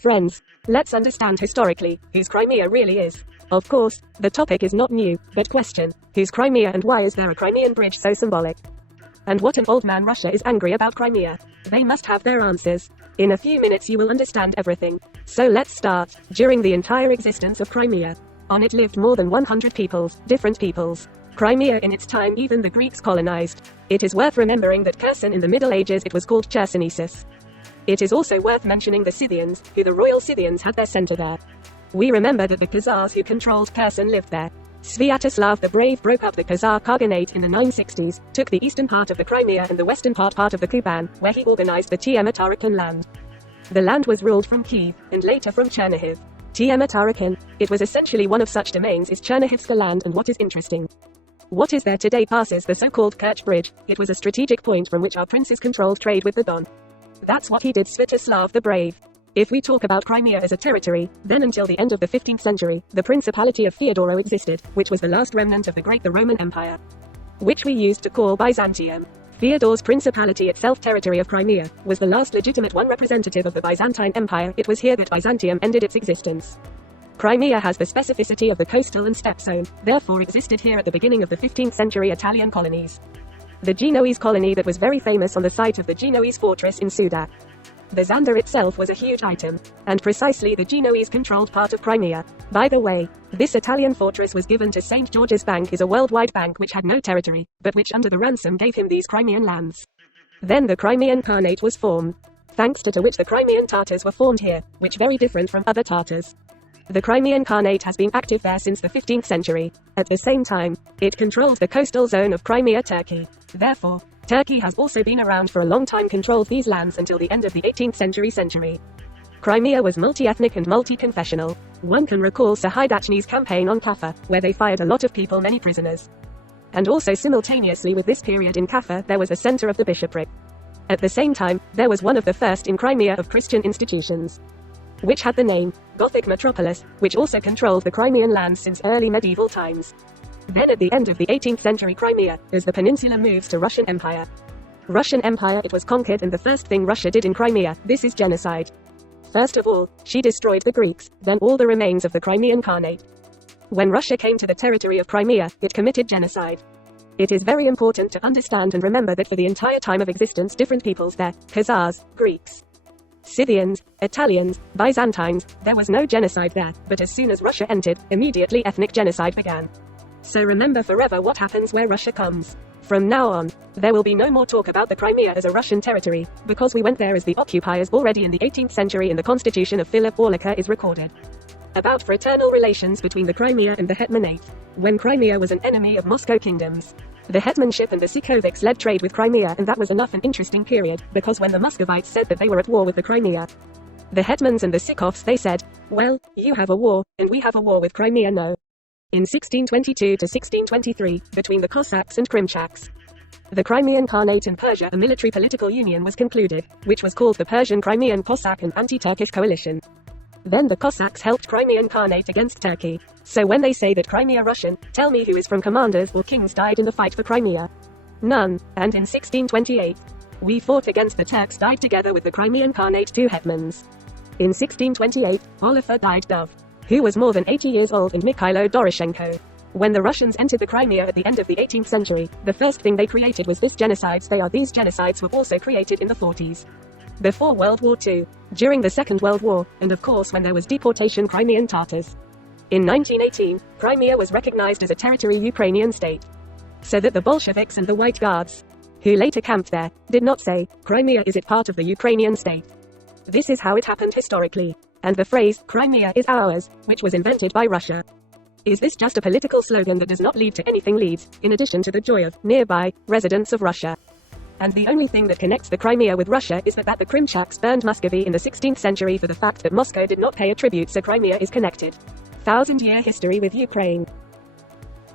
Friends, let's understand historically whose Crimea really is. Of course, the topic is not new, but question, whose Crimea and why is there a Crimean bridge so symbolic? And what an old man Russia is angry about Crimea. They must have their answers. In a few minutes you will understand everything. So let's start. During the entire existence of Crimea, on it lived more than 100 peoples, different peoples. Crimea in its time even the Greeks colonized. It is worth remembering that Kherson in the Middle Ages it was called Chersonesus. It is also worth mentioning the Scythians, who the royal Scythians had their center there. We remember that the Khazars who controlled Kherson lived there. Sviatoslav the Brave broke up the Khazar Khaganate in the 960s, took the eastern part of the Crimea and the western part of the Kuban, where he organized the Tiermatarakan land. The land was ruled from Kiev, and later from Chernihiv. Tiermatarakan, it was essentially one of such domains is Chernihivska land, and what is interesting, what is there today passes the so-called Kerch Bridge. It was a strategic point from which our princes controlled trade with the Don. That's what he did, Sviatoslav the Brave. If we talk about Crimea as a territory, then until the end of the 15th century, the Principality of Fyodoro existed, which was the last remnant of the Roman Empire, which we used to call Byzantium. Fyodor's principality itself, territory of Crimea, was the last legitimate one representative of the Byzantine Empire. It was here that Byzantium ended its existence. Crimea has the specificity of the coastal and steppe zone, therefore existed here at the beginning of the 15th century Italian colonies. The Genoese colony that was very famous on the site of the Genoese fortress in Sudak. The Zander itself was a huge item, and precisely the Genoese controlled part of Crimea. By the way, this Italian fortress was given to St. George's Bank, is a worldwide bank which had no territory, but which under the ransom gave him these Crimean lands. Then the Crimean Khanate was formed, thanks to which the Crimean Tatars were formed here, which very different from other Tatars. The Crimean Khanate has been active there since the 15th century. At the same time, it controlled the coastal zone of Crimea, Turkey. Therefore, Turkey has also been around for a long time, controlled these lands until the end of the 18th century. Crimea was multi-ethnic and multi-confessional. One can recall Sir Hydarchny's campaign on Kaffa, where they fired a lot of people, many prisoners. And also simultaneously with this period in Kaffa there was a center of the bishopric. At the same time, there was one of the first in Crimea of Christian institutions, which had the name Gothic Metropolis, which also controlled the Crimean lands since early medieval times. Then at the end of the 18th century, Crimea, as the peninsula moves to Russian Empire. Russian Empire, it was conquered, and the first thing Russia did in Crimea, this is genocide. First of all, she destroyed the Greeks, then all the remains of the Crimean Khanate. When Russia came to the territory of Crimea, it committed genocide. It is very important to understand and remember that for the entire time of existence different peoples there, Khazars, Greeks, Scythians, Italians, Byzantines, there was no genocide there, but as soon as Russia entered, immediately ethnic genocide began. So remember forever what happens where Russia comes. From now on, there will be no more talk about the Crimea as a Russian territory, because we went there as the occupiers already in the 18th century. In the constitution of Philip Orlica is recorded about fraternal relations between the Crimea and the Hetmanate, when Crimea was an enemy of Moscow kingdoms. The hetmanship and the Sikovits led trade with Crimea, and that was enough an interesting period, because when the Muscovites said that they were at war with the Crimea, the hetmans and the Sikovs, they said, well, you have a war, and we have a war with Crimea. No. In 1622 to 1623, between the Cossacks and Krimchaks, the Crimean Khanate and Persia, a military political union was concluded, which was called the Persian Crimean Cossack and Anti-Turkish Coalition. Then the Cossacks helped Crimean Khanate against Turkey. So when they say that Crimea Russian, tell me who is from commanders or kings died in the fight for Crimea? None. And in 1628, we fought against the Turks, died together with the Crimean Khanate 2 hetmans. In 1628, Oliver died Dove, who was more than 80 years old, and Mikhailo Doroshenko. When the Russians entered the Crimea at the end of the 18th century, the first thing they created was this genocides. These genocides were also created in the 40s. Before World War II, during the Second World War, and of course when there was deportation Crimean Tatars. In 1918, Crimea was recognized as a territory Ukrainian state. So that the Bolsheviks and the White Guards, who later camped there, did not say, Crimea is it part of the Ukrainian state. This is how it happened historically. And the phrase, Crimea is ours, which was invented by Russia. Is this just a political slogan that does not lead to anything, leads, in addition to the joy of, nearby, residents of Russia? And the only thing that connects the Crimea with Russia is that the Krimchaks burned Muscovy in the 16th century for the fact that Moscow did not pay a tribute, so Crimea is connected. 1000-year history with Ukraine.